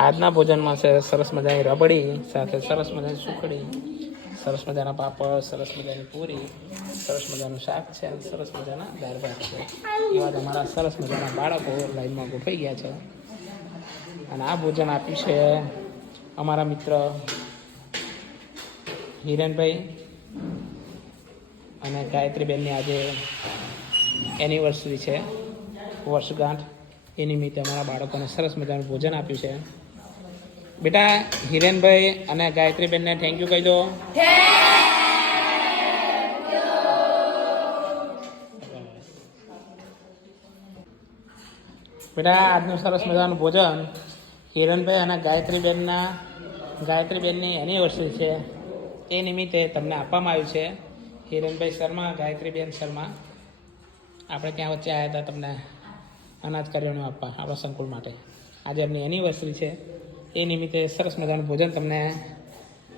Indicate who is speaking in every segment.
Speaker 1: આજના ભોજનમાં છે સરસ મજાની રબડી, સાથે સરસ મજાની સુખડી, સરસ મજાના પાપડ, સરસ મજાની પૂરી, સરસ મજાનું શાક છે અને સરસ મજાના દાળ ભાત છે. એવા તમારા સરસ મજાના બાળકો લાઈનમાં ગોઠવાઈ ગયા છે. અને આ ભોજન આપ્યું છે અમારા મિત્ર હિરેનભાઈ અને ગાયત્રીબેનની આજે એનિવર્સરી છે. વર્ષગાંઠ. એ નિમિત્તે અમારા બાળકોને સરસ મજાનું ભોજન આપ્યું છે. બેટા, હિરેનભાઈ અને ગાયત્રીબેનને થેન્ક યુ કહી દો. બેટા, આજનું સરસ મજાનું ભોજન હિરણભાઈ અને ગાયત્રીબેનના, ગાયત્રીબેનની એનિવર્સરી છે. તે નિમિત્તે તમને આપવામાં આવ્યું છે. હિરણભાઈ શર્મા, ગાયત્રીબેન શર્મા. આપણે ત્યાં વચ્ચે આવ્યા હતા તમને અનાજ કરિયાણું આપવા, આપણા સંકુલ માટે. આજે એમની એનિવર્સરી છે. એ નિમિત્તે સરસ મજાનું ભોજન તમને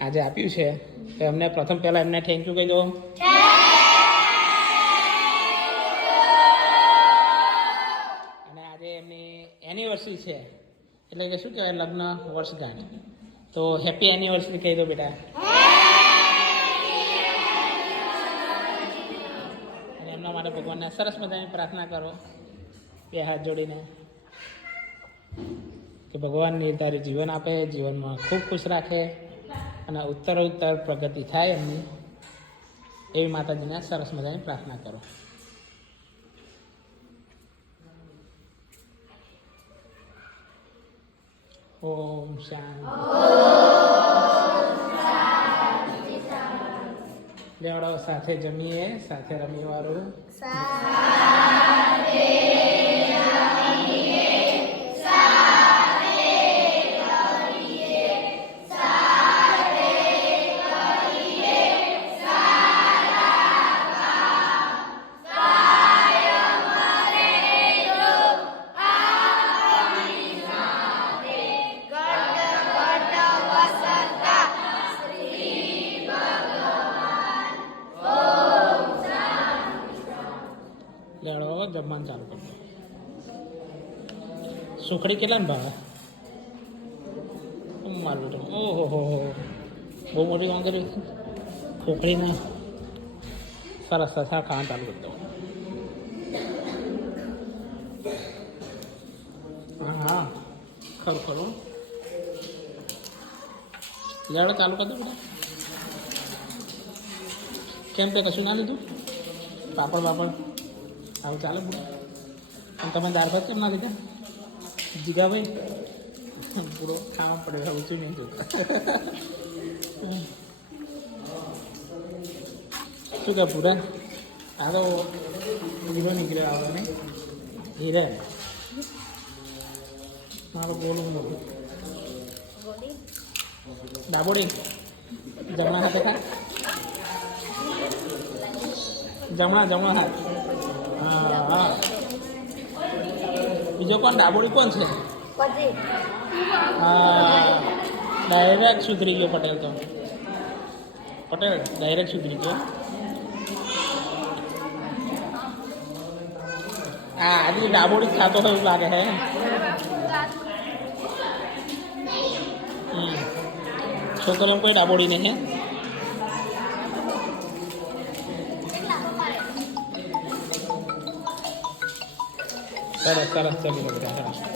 Speaker 1: આજે આપ્યું છે. તો એમને પ્રથમ પહેલાં એમને થેન્ક યુ કહી દો. અને આજે એમની એનિવર્સરી છે. એટલે કે શું કહેવાય લગ્ન વર્ષગાંઠ તો હેપી એનિવર્સરી કહી દો બેટા. અને એમના માટે ભગવાનને સરસ મજાની પ્રાર્થના કરો. બે હાથ જોડીને. કે ભગવાન નિર્ધારિત જીવન આપે, જીવનમાં ખૂબ ખુશ રાખે અને ઉત્તર ઉત્તર પ્રગતિ થાય એમની. એવી માતાજીને સરસ મજાની પ્રાર્થના કરો. ઓમ શાંતિ. લેવડો સાથે જમીએ, સાથે રમી વાળું લેવડો જમવાનું ચાલુ કરી દો. સુખડી કેટલા ભાવે? મારું તો ઓહો, હો હો બહુ મોટી કામ કર્યું સુખડીને સરસ સરસ ખાવાનું ચાલુ કરી દો હા હા. ખરું ખરું. લેડો ચાલુ કરી દો બધા. કેમ તે કશું ના લીધું? પાપડ પાપડ. આવું ચાલે પણ તમે દાળ ભાત કેમ ના લીધા જીગાભાઈ પૂરો ખાવા પડે ઊંચું નહીં જોતા શું કે પૂરા આ તો હીરો નીકળ્યો આવે નહીં હીરે? મારો બોલું નથી ડાબોડી જમણા હાથે ખા. જમણા જમણા હાથ. બીજો કોણ ડાબોડી કોણ છે હા ડાયરેક્ટ સુધરી ગયો પટેલ તો પટેલ ડાયરેક્ટ સુધરી ગયો હા આજે ડાબોડી જ ખાતો હોય એવું લાગે હે હમ છોકરીઓ કોઈ ડાબોડી નહીં હે સરસ સરસ ચાલી બધા સરસ